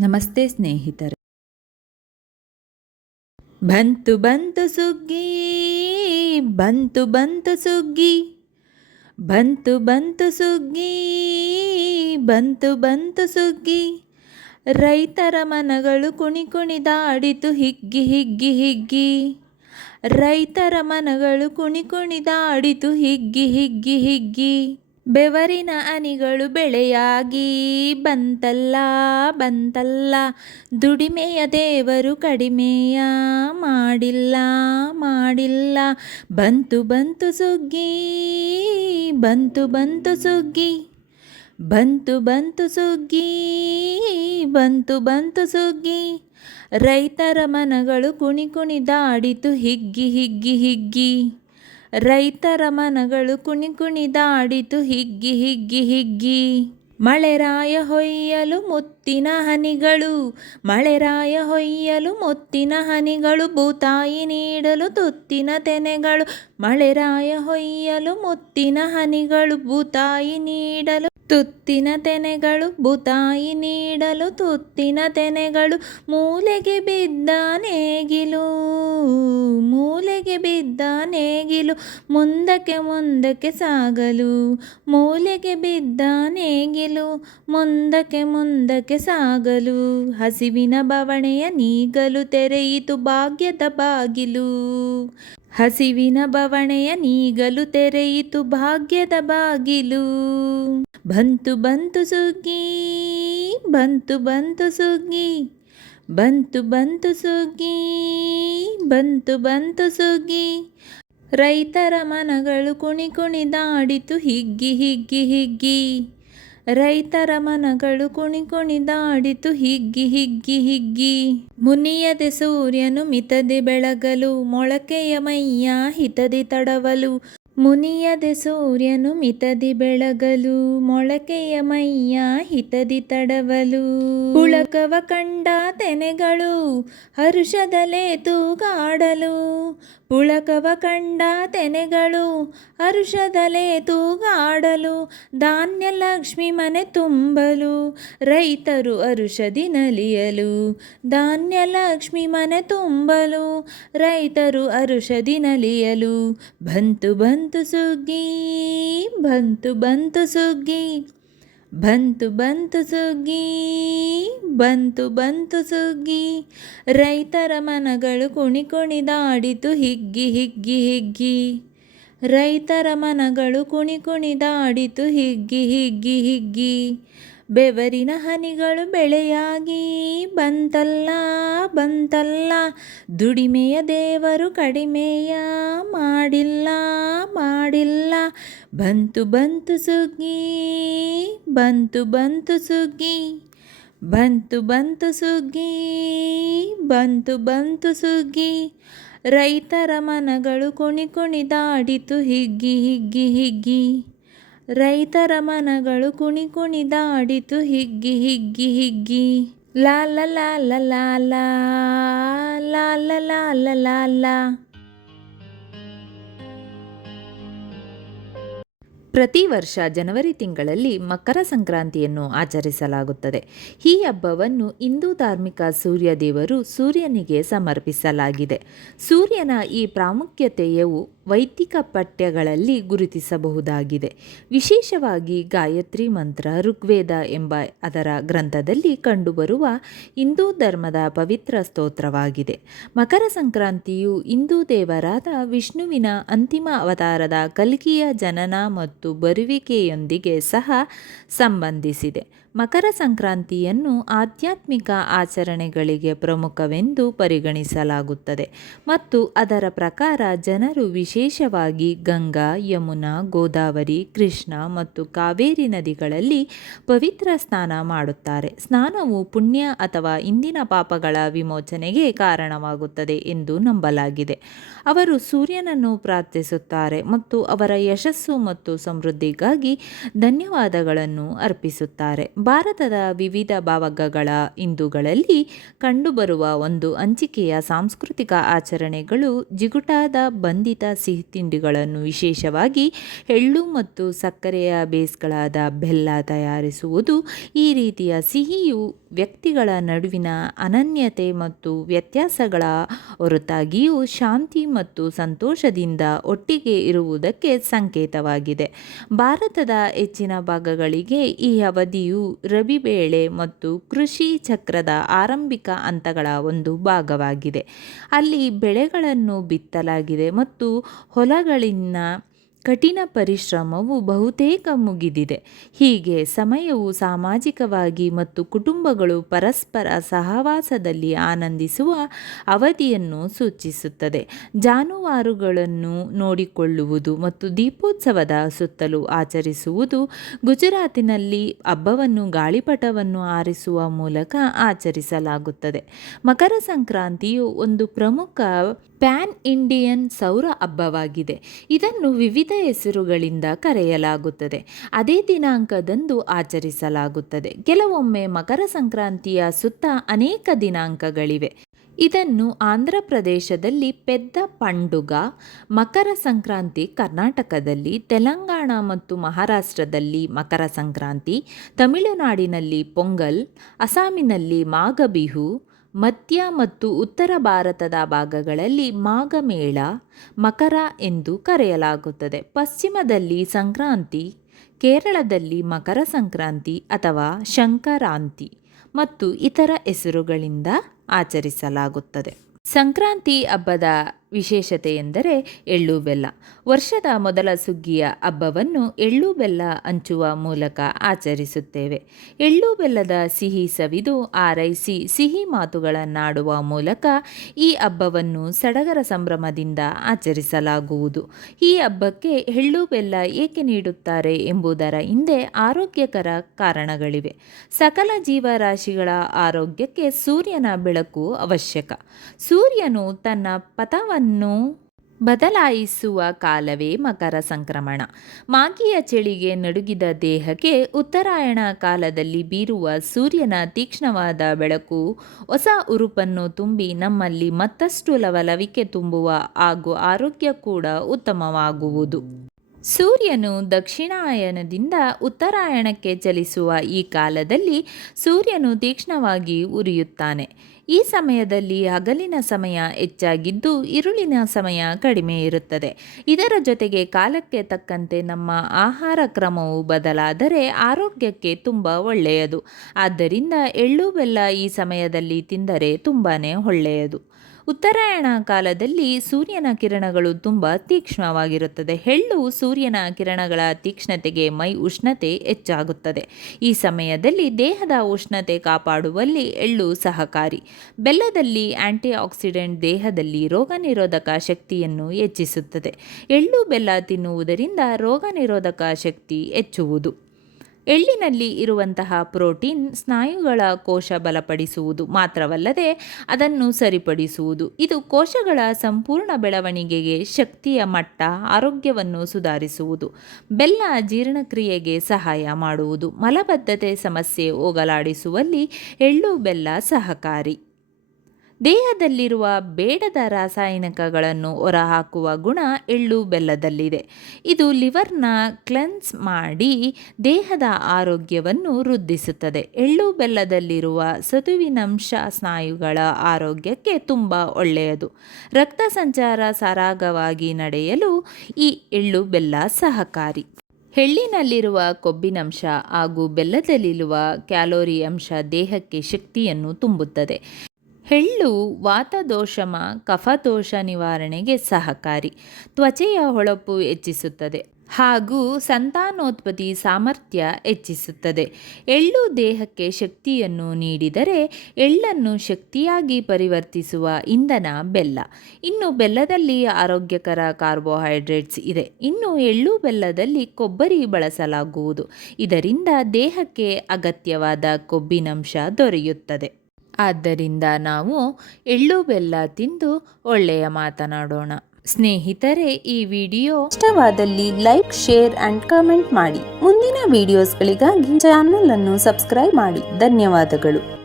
ನಮಸ್ತೆ ಸ್ನೇಹಿತರೆ. ಬಂತು ಬಂತು ಸುಗ್ಗಿ, ಬಂತು ಬಂತು ಸುಗ್ಗಿ, ಬಂತು ಬಂತು ಸುಗ್ಗಿ, ಬಂತು ಬಂತು ಸುಗ್ಗಿ. ರೈತರ ಮನಗಳು ಕುಣಿ ಕುಣಿದಾಡಿತು ಹಿಗ್ಗಿ ಹಿಗ್ಗಿ ಹಿಗ್ಗಿ. ರೈತರ ಮನಗಳು ಕುಣಿ ಕುಣಿದಾಡಿತು ಹಿಗ್ಗಿ ಹಿಗ್ಗಿ ಹಿಗ್ಗಿ. ಬೆವರಿನ ಅನಿಗಳು ಬೆಳೆಯಾಗಿ ಬಂತಲ್ಲ ಬಂತಲ್ಲ. ದುಡಿಮೆಯ ದೇವರು ಕಡಿಮೆಯ ಮಾಡಿಲ್ಲ ಮಾಡಿಲ್ಲ. ಬಂತು ಬಂತು ಸುಗ್ಗಿ, ಬಂತು ಬಂತು ಸುಗ್ಗಿ. ಬಂತು ಬಂತು ಸುಗ್ಗಿ, ಬಂತು ಬಂತು ಸುಗ್ಗಿ. ರೈತರ ಮನಗಳು ಕುಣಿ ಕುಣಿದಾಡಿತು ಹಿಗ್ಗಿ ಹಿಗ್ಗಿ ಹಿಗ್ಗಿ. ರೈತರ ಮನಗಳು ಕುಣಿ ಕುಣಿದಾಡಿತು ಹಿಗ್ಗಿ ಹಿಗ್ಗಿ ಹಿಗ್ಗಿ. ಮಳೆರಾಯ ಹೊಯ್ಯಲು ಮುತ್ತಿನ ಹನಿಗಳು ಮಳೆರಾಯ ಹೊಯ್ಯಲು ಮುತ್ತಿನ ಹನಿಗಳು, ಭೂತಾಯಿ ನೀಡಲು ತುತ್ತಿನ ತೆನೆಗಳು ಮಳೆರಾಯ ಹೊಯ್ಯಲು ಮುತ್ತಿನ ಹನಿಗಳು ಬೂತಾಯಿ ನೀಡಲು ತುತ್ತಿನ ತೆನೆಗಳು ಬುತಾಯಿ ನೀಡಲು ತುತ್ತಿನ ತೆನೆಗಳು ಮೂಲೆಗೆ ಬಿದ್ದ ನೇಗಿಲು, ಮೂಲೆಗೆ ಬಿದ್ದ ನೇಗಿಲು ಮುಂದಕ್ಕೆ ಮುಂದಕ್ಕೆ ಸಾಗಲು, ಮೂಲೆಗೆ ಬಿದ್ದ ನೇಗಿಲು ಮುಂದಕ್ಕೆ ಮುಂದಕ್ಕೆ ಸಾಗಲು, ಹಸಿವಿನ ಬವಣೆಯ ನೀಗಲು ತೆರೆಯಿತು ಭಾಗ್ಯದ ಬಾಗಿಲು. ಹಸಿವಿನ ಬವಣೆಯ ನೀಗಲು ತೆರೆಯಿತು ಭಾಗ್ಯದ ಬಾಗಿಲು. ಬಂತು ಬಂತು ಸುಗ್ಗಿ, ಬಂತು ಬಂತು ಸುಗ್ಗಿ, ಬಂತು ಬಂತು ಸುಗ್ಗಿ, ಬಂತು ಬಂತು ಸುಗ್ಗಿ. ರೈತರ ಮನಗಳು ಕುಣಿ ಕುಣಿದಾಡಿತು ಹಿಗ್ಗಿ ಹಿಗ್ಗಿ ಹಿಗ್ಗಿ. ರೈತರ ಮನಗಳು ಕುಣಿ ಕುಣಿದಾಡಿತು ಹಿಗ್ಗಿ ಹಿಗ್ಗಿ ಹಿಗ್ಗಿ. ಮುನಿಯದೆ ಸೂರ್ಯನು ಮಿತದಿ ಬೆಳಗಲು, ಮೊಳಕೆಯ ಮೈಯ ಹಿತದಿ ತಡವಲು. ಮುನಿಯದೆ ಸೂರ್ಯನು ಮಿತದಿ ಬೆಳಗಲು, ಮೊಳಕೆಯ ಮೈಯ ಹಿತದಿ ತಡವಲು. ಹುಳಕವ ಕಂಡ ತೆನೆಗಳು ಹರುಷದಲೇ ತೂಗಾಡಲು ಪುಳಕವ ಕಂಡ ತೆನೆಗಳು ಅರುಷದಲೆ ತೂಗಾಡಲು, ಧಾನ್ಯ ಲಕ್ಷ್ಮಿ ಮನೆ ತುಂಬಲು, ರೈತರು ಅರುಷದಿ ನಲಿಯಲು, ಧಾನ್ಯ ಲಕ್ಷ್ಮಿ ಮನೆ ತುಂಬಲು, ರೈತರು ಅರುಷದಿ ನಲಿಯಲು, ಬಂತು ಬಂತು ಸುಗ್ಗಿ, ಬಂತು ಬಂತು ಸುಗ್ಗಿ. ಬಂತು ಬಂತು ಸುಗ್ಗಿ, ಬಂತು ಬಂತು ಸುಗ್ಗಿ. ರೈತರ ಮನಗಳು ಕುಣಿ ಕುಣಿದಾಡಿತು ಹಿಗ್ಗಿ ಹಿಗ್ಗಿ ಹಿಗ್ಗಿ. ರೈತರ ಮನಗಳು ಕುಣಿ ಕುಣಿದಾಡಿತು ಹಿಗ್ಗಿ ಹಿಗ್ಗಿ ಹಿಗ್ಗಿ. ಬೆವರಿನ ಹನಿಗಳು ಬೆಳೆಯಾಗಿ ಬಂತಲ್ಲ ಬಂತಲ್ಲ. ದುಡಿಮೆಯ ದೇವರು ಕಡಿಮೆಯ ಮಾಡಿಲ್ಲ ಮಾಡಿಲ್ಲ. ಬಂತು ಬಂತು ಸುಗ್ಗಿ, ಬಂತು ಬಂತು ಸುಗ್ಗಿ. ಬಂತು ಬಂತು ಸುಗ್ಗಿ, ಬಂತು ಬಂತು ಸುಗ್ಗಿ. ರೈತರ ಮನಗಳು ಕುಣಿ ಕುಣಿದಾಡಿತು ಹಿಗ್ಗಿ ಹಿಗ್ಗಿ ಹಿಗ್ಗಿ. ರೈತರ ಮನಗಳು ಕುಣಿ ಕುಣಿದಾಡಿತು ಹಿಗ್ಗಿ ಹಿಗ್ಗಿ ಹಿಗ್ಗಿ. ಲಾ ಲ ಲಾ ಲಾಲ ಲಾ ಲ ಲಾ ಲ ಲಾ ಪ್ರತಿ ವರ್ಷ ಜನವರಿ ತಿಂಗಳಲ್ಲಿ ಮಕರ ಸಂಕ್ರಾಂತಿಯನ್ನು ಆಚರಿಸಲಾಗುತ್ತದೆ. ಈ ಹಬ್ಬವನ್ನು ಹಿಂದೂ ಧಾರ್ಮಿಕ ಸೂರ್ಯ ದೇವರು ಸೂರ್ಯನಿಗೆ ಸಮರ್ಪಿಸಲಾಗಿದೆ. ಸೂರ್ಯನ ಈ ಪ್ರಾಮುಖ್ಯತೆಯು ವೈದಿಕ ಪಠ್ಯಗಳಲ್ಲಿ ಗುರುತಿಸಬಹುದಾಗಿದೆ. ವಿಶೇಷವಾಗಿ ಗಾಯತ್ರಿ ಮಂತ್ರ, ಋಗ್ವೇದ ಎಂಬ ಅದರ ಗ್ರಂಥದಲ್ಲಿ ಕಂಡುಬರುವ ಹಿಂದೂ ಧರ್ಮದ ಪವಿತ್ರ ಸ್ತೋತ್ರವಾಗಿದೆ. ಮಕರ ಸಂಕ್ರಾಂತಿಯು ಹಿಂದೂ ದೇವರಾದ ವಿಷ್ಣುವಿನ ಅಂತಿಮ ಅವತಾರದ ಕಲ್ಕಿಯ ಜನನ ಮತ್ತು ಬರುವಿಕೆಯೊಂದಿಗೆ ಸಹ ಸಂಬಂಧಿಸಿದೆ. ಮಕರ ಸಂಕ್ರಾಂತಿಯನ್ನು ಆಧ್ಯಾತ್ಮಿಕ ಆಚರಣೆಗಳಿಗೆ ಪ್ರಮುಖವೆಂದು ಪರಿಗಣಿಸಲಾಗುತ್ತದೆ ಮತ್ತು ಅದರ ಪ್ರಕಾರ ಜನರು ವಿಶೇಷವಾಗಿ ಗಂಗಾ, ಯಮುನಾ, ಗೋದಾವರಿ, ಕೃಷ್ಣ ಮತ್ತು ಕಾವೇರಿ ನದಿಗಳಲ್ಲಿ ಪವಿತ್ರ ಸ್ನಾನ ಮಾಡುತ್ತಾರೆ. ಸ್ನಾನವು ಪುಣ್ಯ ಅಥವಾ ಇಂದಿನ ಪಾಪಗಳ ವಿಮೋಚನೆಗೆ ಕಾರಣವಾಗುತ್ತದೆ ಎಂದು ನಂಬಲಾಗಿದೆ. ಅವರು ಸೂರ್ಯನನ್ನು ಪ್ರಾರ್ಥಿಸುತ್ತಾರೆ ಮತ್ತು ಅವರ ಯಶಸ್ಸು ಮತ್ತು ಸಮೃದ್ಧಿಗಾಗಿ ಧನ್ಯವಾದಗಳನ್ನು ಅರ್ಪಿಸುತ್ತಾರೆ. ಭಾರತದ ವಿವಿಧ ಭಾಗಗಳ ಹಿಂದೂಗಳಲ್ಲಿ ಕಂಡುಬರುವ ಒಂದು ಹಂಚಿಕೆಯ ಸಾಂಸ್ಕೃತಿಕ ಆಚರಣೆಗಳು ಜಿಗುಟಾದ ಬಂಧಿತ ಸಿಹಿತಿಂಡಿಗಳನ್ನು ವಿಶೇಷವಾಗಿ ಎಳ್ಳು ಮತ್ತು ಸಕ್ಕರೆಯ ಬೇಸ್ಗಳಾದ ಬೆಲ್ಲ ತಯಾರಿಸುವುದು. ಈ ರೀತಿಯ ಸಿಹಿಯು ವ್ಯಕ್ತಿಗಳ ನಡುವಿನ ಅನನ್ಯತೆ ಮತ್ತು ವ್ಯತ್ಯಾಸಗಳ ಹೊರತಾಗಿಯೂ ಶಾಂತಿ ಮತ್ತು ಸಂತೋಷದಿಂದ ಒಟ್ಟಿಗೆ ಇರುವುದಕ್ಕೆ ಸಂಕೇತವಾಗಿದೆ. ಭಾರತದ ಹೆಚ್ಚಿನ ಭಾಗಗಳಿಗೆ ಈ ಅವಧಿಯು ರಬಿ ಬೆಳೆ ಮತ್ತು ಕೃಷಿ ಚಕ್ರದ ಆರಂಭಿಕ ಹಂತಗಳ ಒಂದು ಭಾಗವಾಗಿದೆ. ಅಲ್ಲಿ ಬೆಳೆಗಳನ್ನು ಬಿತ್ತಲಾಗಿದೆ ಮತ್ತು ಹೊಲಗಳಲ್ಲಿನ ಕಠಿಣ ಪರಿಶ್ರಮವು ಬಹುತೇಕ ಮುಗಿದಿದೆ. ಹೀಗೆ ಸಮಯವು ಸಾಮಾಜಿಕವಾಗಿ ಮತ್ತು ಕುಟುಂಬಗಳು ಪರಸ್ಪರ ಸಹವಾಸದಲ್ಲಿ ಆನಂದಿಸುವ ಅವಧಿಯನ್ನು ಸೂಚಿಸುತ್ತದೆ. ಜಾನುವಾರುಗಳನ್ನು ನೋಡಿಕೊಳ್ಳುವುದು ಮತ್ತು ದೀಪೋತ್ಸವದ ಸುತ್ತಲೂ ಆಚರಿಸುವುದು ಗುಜರಾತಿನಲ್ಲಿ ಹಬ್ಬವನ್ನು, ಗಾಳಿಪಟವನ್ನು ಆರಿಸುವ ಮೂಲಕ ಆಚರಿಸಲಾಗುತ್ತದೆ. ಮಕರ ಸಂಕ್ರಾಂತಿಯು ಒಂದು ಪ್ರಮುಖ ಪ್ಯಾನ್ ಇಂಡಿಯನ್ ಸೌರ ಹಬ್ಬವಾಗಿದೆ. ಇದನ್ನು ವಿವಿಧ ಹೆಸರುಗಳಿಂದ ಕರೆಯಲಾಗುತ್ತದೆ. ಅದೇ ದಿನಾಂಕದಂದು ಆಚರಿಸಲಾಗುತ್ತದೆ. ಕೆಲವೊಮ್ಮೆ ಮಕರ ಸಂಕ್ರಾಂತಿಯ ಸುತ್ತ ಅನೇಕ ದಿನಾಂಕಗಳಿವೆ. ಇದನ್ನು ಆಂಧ್ರ ಪ್ರದೇಶದಲ್ಲಿ ಪೆದ್ದ ಪಂಡುಗ, ಮಕರ ಸಂಕ್ರಾಂತಿ ಕರ್ನಾಟಕದಲ್ಲಿ, ತೆಲಂಗಾಣ ಮತ್ತು ಮಹಾರಾಷ್ಟ್ರದಲ್ಲಿ ಮಕರ ಸಂಕ್ರಾಂತಿ, ತಮಿಳುನಾಡಿನಲ್ಲಿ ಪೊಂಗಲ್, ಅಸ್ಸಾಮಿನಲ್ಲಿ ಮಾಘಬಿಹು ಮಧ್ಯ ಮತ್ತು ಉತ್ತರ ಭಾರತದ ಭಾಗಗಳಲ್ಲಿ ಮಾಘಮೇಳ, ಮಕರ ಎಂದು ಕರೆಯಲಾಗುತ್ತದೆ. ಪಶ್ಚಿಮದಲ್ಲಿ ಸಂಕ್ರಾಂತಿ, ಕೇರಳದಲ್ಲಿ ಮಕರ ಸಂಕ್ರಾಂತಿ ಅಥವಾ ಶಂಕರಾಂತಿ ಮತ್ತು ಇತರ ಹೆಸರುಗಳಿಂದ ಆಚರಿಸಲಾಗುತ್ತದೆ. ಸಂಕ್ರಾಂತಿ ಹಬ್ಬದ ವಿಶೇಷತೆ ಎಂದರೆ ಎಳ್ಳು ಬೆಲ್ಲ. ವರ್ಷದ ಮೊದಲ ಸುಗ್ಗಿಯ ಹಬ್ಬವನ್ನು ಎಳ್ಳು ಬೆಲ್ಲ ಹಂಚುವ ಮೂಲಕ ಆಚರಿಸುತ್ತೇವೆ. ಎಳ್ಳು ಬೆಲ್ಲದ ಸಿಹಿ ಸವಿದು ಆರೈಸಿ ಸಿಹಿ ಮಾತುಗಳನ್ನಾಡುವ ಮೂಲಕ ಈ ಹಬ್ಬವನ್ನು ಸಡಗರ ಸಂಭ್ರಮದಿಂದ ಆಚರಿಸಲಾಗುವುದು. ಈ ಹಬ್ಬಕ್ಕೆ ಎಳ್ಳು ಬೆಲ್ಲ ಏಕೆ ನೀಡುತ್ತಾರೆ ಎಂಬುದರ ಹಿಂದೆ ಆರೋಗ್ಯಕರ ಕಾರಣಗಳಿವೆ. ಸಕಲ ಜೀವರಾಶಿಗಳ ಆರೋಗ್ಯಕ್ಕೆ ಸೂರ್ಯನ ಬೆಳಕು ಅವಶ್ಯಕ. ಸೂರ್ಯನು ತನ್ನ ಪಥವನ್ನು ನ್ನು ಬದಲಾಯಿಸುವ ಕಾಲವೇ ಮಕರ ಸಂಕ್ರಮಣ. ಮಾಗಿಯ ಚಳಿಗೆ ನಡುಗಿದ ದೇಹಕ್ಕೆ ಉತ್ತರಾಯಣ ಕಾಲದಲ್ಲಿ ಬೀರುವ ಸೂರ್ಯನ ತೀಕ್ಷ್ಣವಾದ ಬೆಳಕು ಹೊಸ ಉರುಪನ್ನು ತುಂಬಿ ನಮ್ಮಲ್ಲಿ ಮತ್ತಷ್ಟು ಲವಲವಿಕೆ ತುಂಬುವ ಹಾಗೂ ಆರೋಗ್ಯ ಕೂಡ ಉತ್ತಮವಾಗುವುದು. ಸೂರ್ಯನು ದಕ್ಷಿಣಾಯನದಿಂದ ಉತ್ತರಾಯಣಕ್ಕೆ ಚಲಿಸುವ ಈ ಕಾಲದಲ್ಲಿ ಸೂರ್ಯನು ತೀಕ್ಷ್ಣವಾಗಿ ಉರಿಯುತ್ತಾನೆ. ಈ ಸಮಯದಲ್ಲಿ ಹಗಲಿನ ಸಮಯ ಹೆಚ್ಚಾಗಿದ್ದು ಇರುಳಿನ ಸಮಯ ಕಡಿಮೆ ಇರುತ್ತದೆ. ಇದರ ಜೊತೆಗೆ ಕಾಲಕ್ಕೆ ತಕ್ಕಂತೆ ನಮ್ಮ ಆಹಾರ ಕ್ರಮವು ಬದಲಾದರೆ ಆರೋಗ್ಯಕ್ಕೆ ತುಂಬ ಒಳ್ಳೆಯದು. ಆದ್ದರಿಂದ ಎಳ್ಳು ಬೆಲ್ಲ ಈ ಸಮಯದಲ್ಲಿ ತಿಂದರೆ ತುಂಬಾ ಒಳ್ಳೆಯದು. ಉತ್ತರಾಯಣ ಕಾಲದಲ್ಲಿ ಸೂರ್ಯನ ಕಿರಣಗಳು ತುಂಬ ತೀಕ್ಷ್ಣವಾಗಿರುತ್ತದೆ. ಎಳ್ಳು ಸೂರ್ಯನ ಕಿರಣಗಳ ತೀಕ್ಷ್ಣತೆಗೆ ಮೈ ಉಷ್ಣತೆ ಹೆಚ್ಚಾಗುತ್ತದೆ. ಈ ಸಮಯದಲ್ಲಿ ದೇಹದ ಉಷ್ಣತೆ ಕಾಪಾಡುವಲ್ಲಿ ಎಳ್ಳು ಸಹಕಾರಿ. ಬೆಲ್ಲದಲ್ಲಿ ಆಂಟಿ ಆಕ್ಸಿಡೆಂಟ್ ದೇಹದಲ್ಲಿ ರೋಗ ನಿರೋಧಕ ಶಕ್ತಿಯನ್ನು ಹೆಚ್ಚಿಸುತ್ತದೆ. ಎಳ್ಳು ಬೆಲ್ಲ ತಿನ್ನುವುದರಿಂದ ರೋಗ ನಿರೋಧಕ ಶಕ್ತಿ ಹೆಚ್ಚುವುದು. ಎಳ್ಳಿನಲ್ಲಿ ಇರುವಂತಹ ಪ್ರೋಟೀನ್ ಸ್ನಾಯುಗಳ ಕೋಶ ಬಲಪಡಿಸುವುದು ಮಾತ್ರವಲ್ಲದೆ ಅದನ್ನು ಸರಿಪಡಿಸುವುದು. ಇದು ಕೋಶಗಳ ಸಂಪೂರ್ಣ ಬೆಳವಣಿಗೆಗೆ ಶಕ್ತಿಯ ಮಟ್ಟ, ಆರೋಗ್ಯವನ್ನು ಸುಧಾರಿಸುವುದು. ಬೆಲ್ಲ ಜೀರ್ಣಕ್ರಿಯೆಗೆ ಸಹಾಯ ಮಾಡುವುದು. ಮಲಬದ್ಧತೆ ಸಮಸ್ಯೆ ಹೋಗಲಾಡಿಸುವಲ್ಲಿ ಎಳ್ಳು ಬೆಲ್ಲ ಸಹಕಾರಿ. ದೇಹದಲ್ಲಿರುವ ಬೇಡದ ರಾಸಾಯನಿಕಗಳನ್ನು ಹೊರಹಾಕುವ ಗುಣ ಎಳ್ಳು ಬೆಲ್ಲದಲ್ಲಿದೆ. ಇದು ಲಿವರ್ನ ಕ್ಲೆನ್ಸ್ ಮಾಡಿ ದೇಹದ ಆರೋಗ್ಯವನ್ನು ವೃದ್ಧಿಸುತ್ತದೆ. ಎಳ್ಳು ಬೆಲ್ಲದಲ್ಲಿರುವ ಸತುವಿನಂಶ ಸ್ನಾಯುಗಳ ಆರೋಗ್ಯಕ್ಕೆ ತುಂಬ ಒಳ್ಳೆಯದು. ರಕ್ತ ಸಂಚಾರ ಸರಾಗವಾಗಿ ನಡೆಯಲು ಈ ಎಳ್ಳು ಬೆಲ್ಲ ಸಹಕಾರಿ. ಎಳ್ಳಿನಲ್ಲಿರುವ ಕೊಬ್ಬಿನಂಶ ಹಾಗೂ ಬೆಲ್ಲದಲ್ಲಿರುವ ಕ್ಯಾಲೋರಿ ಅಂಶ ದೇಹಕ್ಕೆ ಶಕ್ತಿಯನ್ನು ತುಂಬುತ್ತದೆ. ಎಳ್ಳು ವಾತದೋಷಮ, ಕಫದೋಷ ನಿವಾರಣೆಗೆ ಸಹಕಾರಿ, ತ್ವಚೆಯ ಹೊಳಪು ಹೆಚ್ಚಿಸುತ್ತದೆ ಹಾಗೂ ಸಂತಾನೋತ್ಪತ್ತಿ ಸಾಮರ್ಥ್ಯ ಹೆಚ್ಚಿಸುತ್ತದೆ. ಎಳ್ಳು ದೇಹಕ್ಕೆ ಶಕ್ತಿಯನ್ನು ನೀಡಿದರೆ ಎಳ್ಳನ್ನು ಶಕ್ತಿಯಾಗಿ ಪರಿವರ್ತಿಸುವ ಇಂಧನ ಬೆಲ್ಲ. ಇನ್ನು ಬೆಲ್ಲದಲ್ಲಿ ಆರೋಗ್ಯಕರ ಕಾರ್ಬೋಹೈಡ್ರೇಟ್ಸ್ ಇದೆ. ಇನ್ನು ಎಳ್ಳು ಬೆಲ್ಲದಲ್ಲಿ ಕೊಬ್ಬರಿ ಬಳಸಲಾಗುವುದು. ಇದರಿಂದ ದೇಹಕ್ಕೆ ಅಗತ್ಯವಾದ ಕೊಬ್ಬಿನಂಶ ದೊರೆಯುತ್ತದೆ. ಆದ್ದರಿಂದ ನಾವು ಎಳ್ಳು ಬೆಲ್ಲ ತಿಂದು ಒಳ್ಳೆಯ ಮಾತನಾಡೋಣ. ಸ್ನೇಹಿತರೆ, ಈ ವಿಡಿಯೋ ಇಷ್ಟವಾದಲ್ಲಿ ಲೈಕ್, ಶೇರ್ ಅಂಡ್ ಕಮೆಂಟ್ ಮಾಡಿ. ಮುಂದಿನ ವಿಡಿಯೋಸ್ಗಳಿಗಾಗಿ ಚಾನಲ್ ಅನ್ನು ಸಬ್ಸ್ಕ್ರೈಬ್ ಮಾಡಿ. ಧನ್ಯವಾದಗಳು.